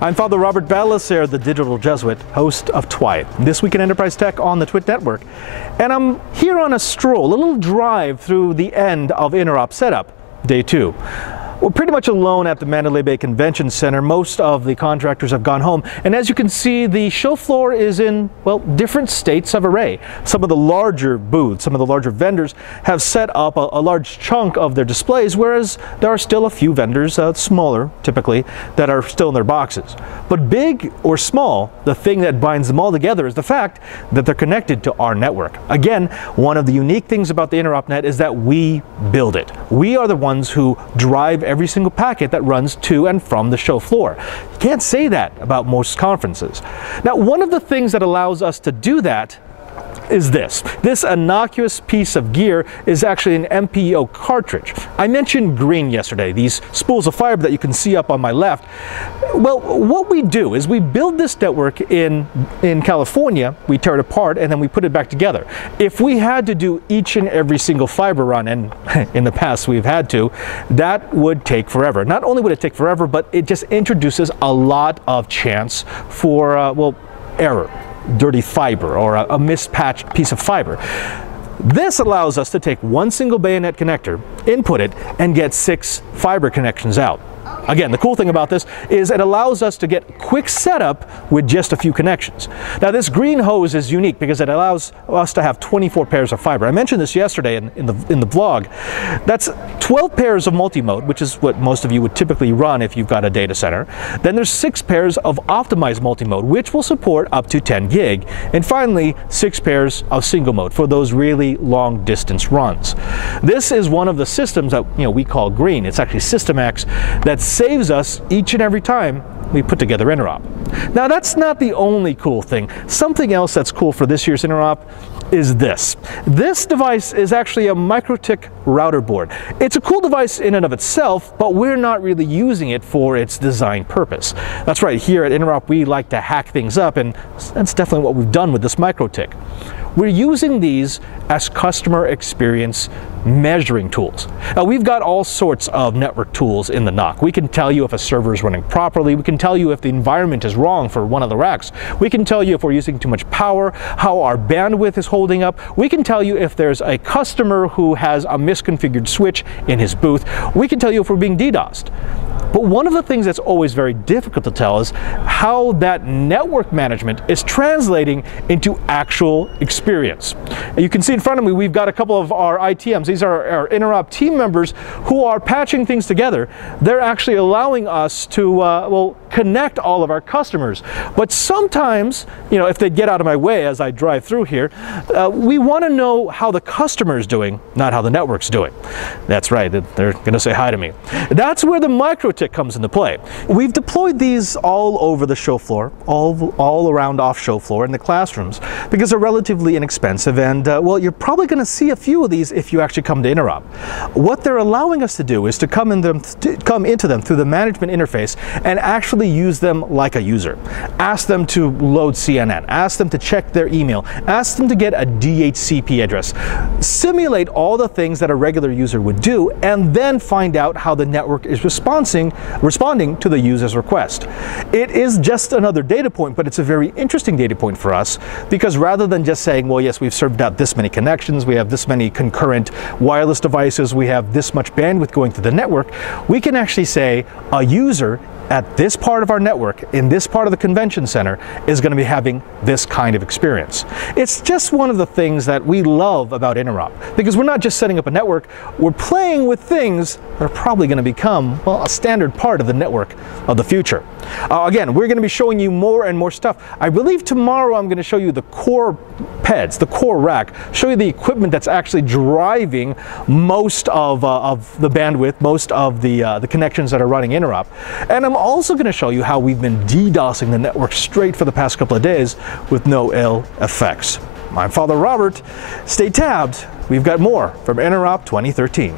I'm Father Robert Ballecer, the digital Jesuit, host of Twice, This Week in Enterprise Tech on the Twit Network. And I'm here on a stroll, a little drive through the end of Interop setup, day 2. We're pretty much alone at the Mandalay Bay Convention Center. Most of the contractors have gone home. And as you can see, the show floor is in, well, different states of array. Some of the larger booths, some of the larger vendors have set up a large chunk of their displays, whereas there are still a few vendors, smaller typically, that are still in their boxes. But big or small, the thing that binds them all together is the fact that they're connected to our network. Again, one of the unique things about the Interop net is that we build it. We are the ones who drive every single packet that runs to and from the show floor. You can't say that about most conferences. Now, one of the things that allows us to do that is this. This innocuous piece of gear is actually an MPO cartridge. I mentioned green yesterday, these spools of fiber that you can see up on my left. Well, what we do is we build this network in California, we tear it apart, and then we put it back together. If we had to do each and every single fiber run, and in the past we've had to, that would take forever. Not only would it take forever, but it just introduces a lot of chance for, well, error. Dirty fiber or a mispatched piece of fiber. This allows us to take one single bayonet connector, input it, and get 6 fiber connections out. Again, the cool thing about this is it allows us to get quick setup with just a few connections. Now, this green hose is unique because it allows us to have 24 pairs of fiber. I mentioned this yesterday in the vlog. That's 12 pairs of multi-mode, which is what most of you would typically run if you've got a data center. Then there's 6 pairs of optimized multi-mode, which will support up to 10 gig. And finally, 6 pairs of single mode for those really long distance runs. This is one of the systems that we call green. It's actually System X that saves us each and every time we put together Interop. Now, that's not the only cool thing. Something else that's cool for this year's Interop is this. This device is actually a MicroTick router board. It's a cool device in and of itself, but we're not really using it for its design purpose. That's right, here at Interop we like to hack things up, and that's definitely what we've done with this MicroTick. We're using these as customer experience measuring tools. Now, we've got all sorts of network tools in the NOC. We can tell you if a server is running properly. We can tell you if the environment is wrong for one of the racks. We can tell you if we're using too much power, how our bandwidth is holding up. We can tell you if there's a customer who has a misconfigured switch in his booth. We can tell you if we're being DDoSed. But one of the things that's always very difficult to tell is how that network management is translating into actual experience. And you can see in front of me, we've got a couple of our ITMs. These are our Interop team members who are patching things together. They're actually allowing us to, well, connect all of our customers. But sometimes, if they get out of my way as I drive through here, we want to know how the customer is doing, not how the network's doing. That's right, they're going to say hi to me. That's where the MicroTick comes into play. We've deployed these all over the show floor, all around off show floor in the classrooms, because they're relatively inexpensive, and well, you're probably going to see a few of these if you actually come to Interop. What they're allowing us to do is to come into them through the management interface and actually use them like a user. Ask them to load CNN, ask them to check their email, ask them to get a DHCP address, simulate all the things that a regular user would do, and then find out how the network is responding to the user's request. It is just another data point, but it's a very interesting data point for us, because rather than just saying, well, yes, we've served out this many connections, we have this many concurrent wireless devices, we have this much bandwidth going through the network, we can actually say a user at this part of our network, in this part of the convention center, is going to be having this kind of experience. It's just one of the things that we love about Interop, because we're not just setting up a network, we're playing with things that are probably going to become, well, a standard part of the network of the future. Again, we're going to be showing you more and more stuff. I believe tomorrow I'm going to show you the core PEDs, the core rack, show you the equipment that's actually driving most of the bandwidth, most of the connections that are running Interop. And I'm also going to show you how we've been DDoSing the network straight for the past couple of days with no ill effects. I'm Father Robert. Stay tabbed. We've got more from Interop 2013.